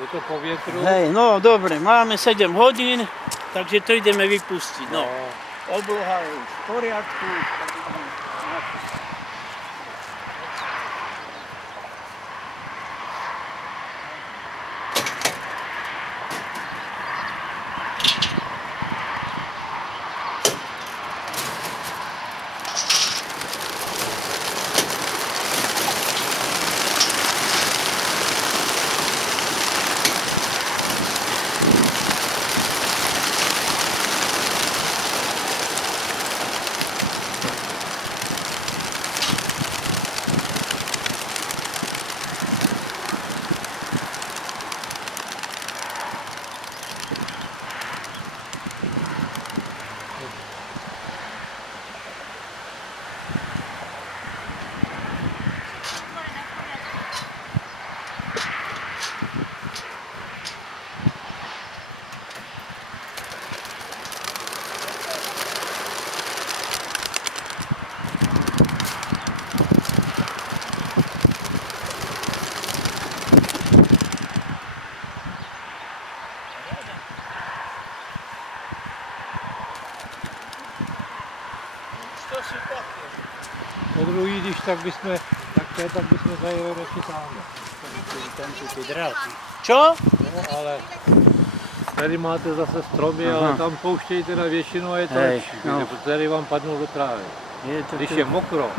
Je to po vietru. Hej, no dobre, máme 7 hodín, takže to ideme vypustiť. No. Obloha je už v poriadku. Tak ideme napustiť. Po druhý, když tak bychom zajeli ještě tamhle. Tam sú tie dráty. Čo? No, ale tady máte zase stromy, Aha. ale tam pouštějte na většinu a je to Hej, lepší, no. protože tady vám padnou do trávy. Je to Když tu. je mokro,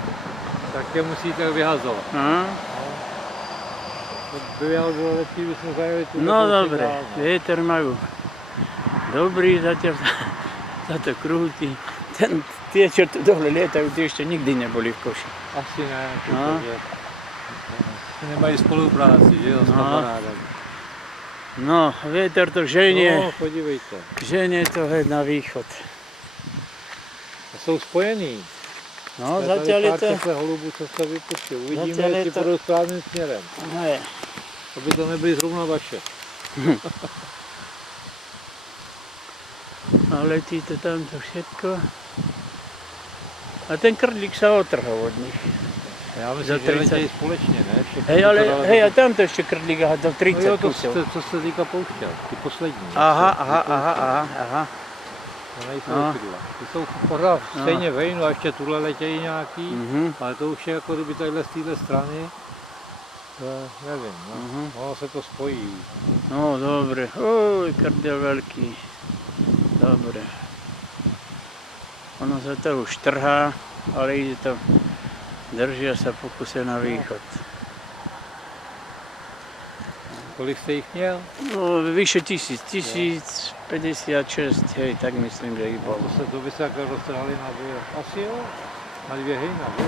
tak je musíte vyhazovat. Aha. To by ale bylo lepší, bychom zajeli tu. No dobre, vietor majú dobrý, zatiaľ sa to krúti. Tie, čo tu dole lietajú, tie ešte nikdy neboli v koši. Asi ne, No. protože nemají spolupráci, že jo, s No. kamarádem. No, vietor to ženie, No, podívejte. ženie to hej na východ. A jsou spojený. No, Je zatiaľ tady je pár to... těchto holubů, co se vypustí. Uvidíme, Zatiaľ je jestli to- půjdou správným směrem. Hej. Aby to nebyly zrovna vaše. A letí to tamto všetko. A ten krdlík sa otrhol od nich. Já Za myslím, že 30. letějí společně, ne? Všechny Hej, to ale dále hej, do- a tamto ešte krdlík, aha, do No 30 jo, to, kusov. co se týká pouštěl, ty poslední. Aha, co aha, aha, vypouštěl. aha, aha. To nejsou No. kydla. Ty jsou pořád No. stejně vejnu a ještě tuhle letějí nějaký, Mhm. ale to už je jako kdyby tadyhle z téhle strany. To nevím, no. Mhm. Ono se to spojí. No, dobre. Oj, krdel veľký. Dobre. Ono sa to už trhá, ale ide to, držia sa po kuse na východ. Kolik jste jich měl? No, vyše 1000, 1056, hej, tak myslím, že ich No, bolo. to by se jako roztrhali na dvě. Asi jo. Na dvě hejna, jo.